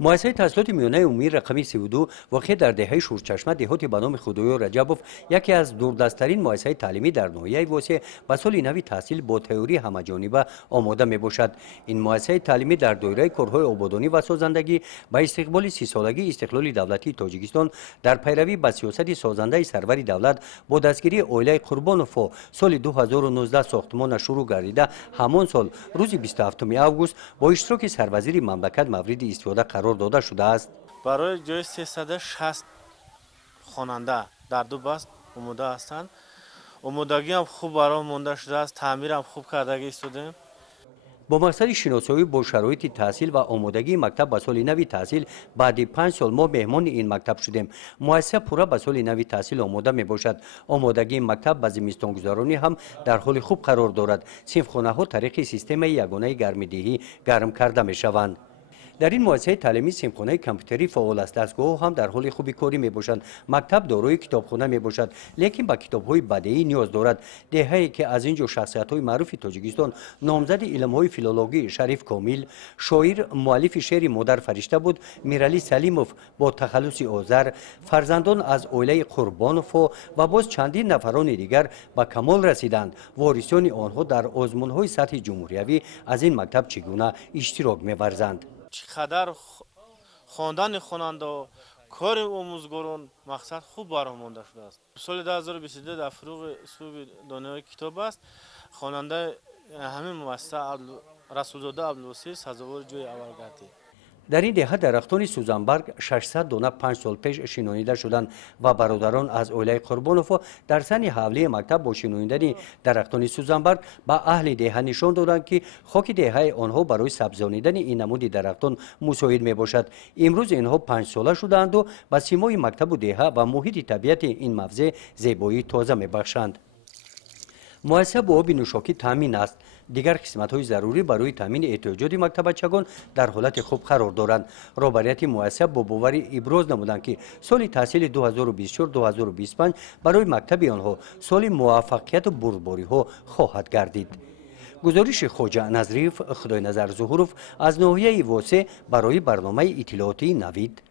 مؤسسه تحصیلات میانه عمومی رقمی 32 واقع در دهه شورچشمه دهاتی به نام خدایو رجبوف یکی از دوردستترین مؤسسه تعلیمی در ناحیه واسه به سال نوی تحصیل با تئوری همه‌جانبه آماده میباشد. این مؤسسه تعلیمی در دایره کارهای آبادانی و سازندگی به استقبال 30 سالگی استقلال دولتی تاجیکستان در پیروی به سیاست سازنده سرور دولت با دستگیری اویله قربانوف سال 2019 ساختمان شروع گردیده همان سال روز 27 آگوست با اشتراک سروزیر مملکت مورد استفاده قرار داده شده است. برای جای 360 خواننده در دو بست آماده هستند. آمادگی هم خوب برای مانده شده است. تعمیر هم خوب کردگی ایستادیم. با مقصد شناسایی با شرایط تحصیل و آمادگی مکتب به سال نوی تحصیل بعد 5 سال ما مهمان این مکتب شدیم. مؤسسه پورا به سال نوی تحصیل آماده می باشد. آمادگی مکتب به زمستان گذرانی هم در حال خوب قرار دارد. صنفخانه ها طریق سیستم یگانه گرمدهی گرم کرده می شوند. در این مؤسسه تعلیمی صنفخانه کامپیوتری فعال است. دستگاه هم در حال خوبی کاری می باشند. مکتب دارای کتابخانه می باشد، لیکن با کتاب‌های بدیعی نیاز دارد. دهه‌ای که از اینجا شخصیت‌های معروف تاجیکستان نامزد علم‌های فیلولوژی شریف کامل، شاعر مؤلف شعر مادر فرشته بود، میرعلی سلیموف با تخلص آذر، فرزندان از اویله قربانوف و باز چندین نفران دیگر به کمال رسیدند. وارثان آنها در آزمون‌های سطح جمهوری از این مکتب چگونه اشتراک می‌ورزند؟ چقدر خواندن خواننده و کار آموزگاران مقصد خوب برام مانده شده است. سال 2022 در فروغ صوب دانای کتاب است. خواننده همین مؤسسه رسولزاده عبدالواسیع سزاوار جای اول گردید. در این دهه درختان سوزنبرگ 600 دانه 5 سال پیش شنانیده شدند و برادران از اویله قربانوف در سن حوله مکتب با شنانیدن درختان سوزنبرگ به اهل دهه نشان دادند که خاک دهه آنها برای سبزانیدن این نمود درختان مساعد می باشد. امروز اینها 5 ساله شدند و به سیمای مکتب و دهه و محیط طبیعت این موضع زیبایی تازه می بخشند. مؤسسه با آب نوشاکی تامین است. دیگر قسمت‌های ضروری برای تامین احتیاجات مکتب بچگان در حالت خوب قرار دارند. رهبریت مؤسسه با باور ابراز نمودند که سال تحصیل 2024-2025 برای مکتب آنها سال موفقیت و بردباری‌ها خواهد گردید. گزارش خواجه نظریف خدای نظر ظهورов از ناحیه واسه برای برنامه اطلاعاتی نوید.